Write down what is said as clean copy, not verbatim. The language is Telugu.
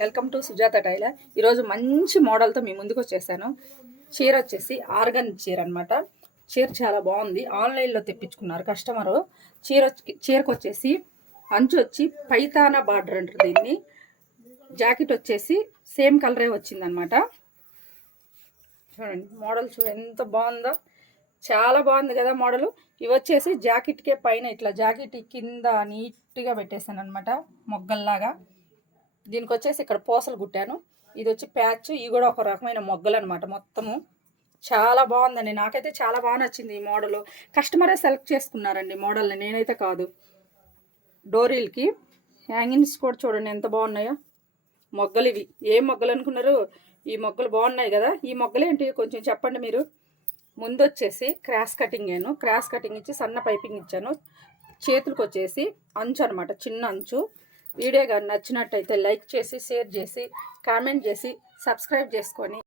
Welcome to Sujatha tailor. ఈరోజు మంచి మోడల్తో మీ ముందుకు వచ్చేసాను. చీర వచ్చేసి ఆర్గన్ చీర అనమాట. చీర చాలా బాగుంది. ఆన్లైన్లో తెప్పించుకున్నారు కస్టమరు. చీరకు వచ్చేసి అంచు వచ్చి పైతానా బార్డర్ అంటారు దీన్ని. జాకెట్ వచ్చేసి సేమ్ కలరే వచ్చిందనమాట. చూడండి మోడల్ ఎంత బాగుందో, చాలా బాగుంది కదా మోడల్. ఇవి వచ్చేసి జాకెట్కే పైన ఇట్లా జాకెట్ కింద నీట్గా పెట్టేసాను అనమాట, మొగ్గల్లాగా. దీనికి వచ్చేసి ఇక్కడ పూసలు కుట్టాను. ఇది వచ్చి ప్యాచ్. ఇవి కూడా ఒక రకమైన మొగ్గలు అనమాట. మొత్తము చాలా బాగుందండి. నాకైతే చాలా బాగా నచ్చింది ఈ మోడల్. కస్టమరే సెలెక్ట్ చేసుకున్నారండి మోడల్ని, నేనైతే కాదు. డోరీలకి హ్యాంగింగ్స్ కూడా చూడండి ఎంత బాగున్నాయో. మొగ్గలు ఇవి ఏ మొగ్గలు అనుకున్నారు? ఈ మొగ్గలు బాగున్నాయి కదా. ఈ మొగ్గలు ఏంటి కొంచెం చెప్పండి మీరు. ముందు వచ్చేసి క్రాస్ కటింగ్ క్రాస్ కటింగ్ ఇచ్చి సన్న పైపింగ్ ఇచ్చాను. చేతులకు వచ్చేసి అంచు అనమాట, చిన్న అంచు. వీడియో కానీ నచ్చినట్టయితే లైక్ చేసి, షేర్ చేసి, కామెంట్ చేసి, సబ్స్క్రైబ్ చేసుకొని